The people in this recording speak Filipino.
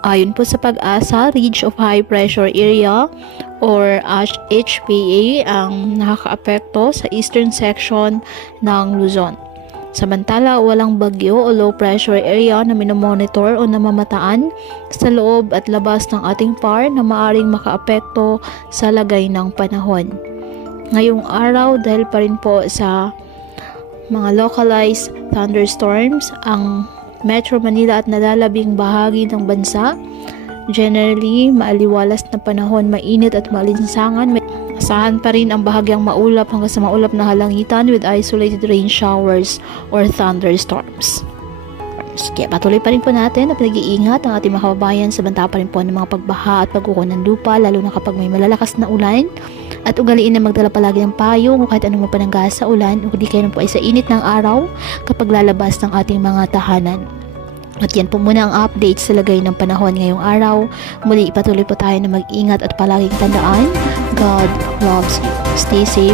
Ayon po sa Pag-asa, Ridge of High Pressure Area or HPA ang nakakaapekto sa eastern section ng Luzon. Samantala, walang bagyo o low pressure area na minomonitor o namamataan sa loob at labas ng ating PAR na maaring makaapekto sa lagay ng panahon. Ngayong araw, dahil pa rin po sa mga localized thunderstorms ang Metro Manila at nalalabing bahagi ng bansa. Generally, maaliwalas na panahon, mainit at maalinsangan. Asahan pa rin ang bahagyang maulap hanggang sa maulap na halangitan with isolated rain showers or thunderstorms. Kaya patuloy pa rin po natin na pinag-iingat ang ating mga kababayan sa banta pa rin po ng mga pagbaha at pagkuko ng lupa, lalo na kapag may malalakas na ulan. At ugaliin na magdala palagi ng payong o kahit anong mapanangga sa ulan o di kayo po ay sa init ng araw kapag lalabas ng ating mga tahanan. At yan po muna ang update sa lagay ng panahon ngayong araw. Muli ipatuloy po tayo na mag-ingat at palaging tandaan, God loves you. Stay safe.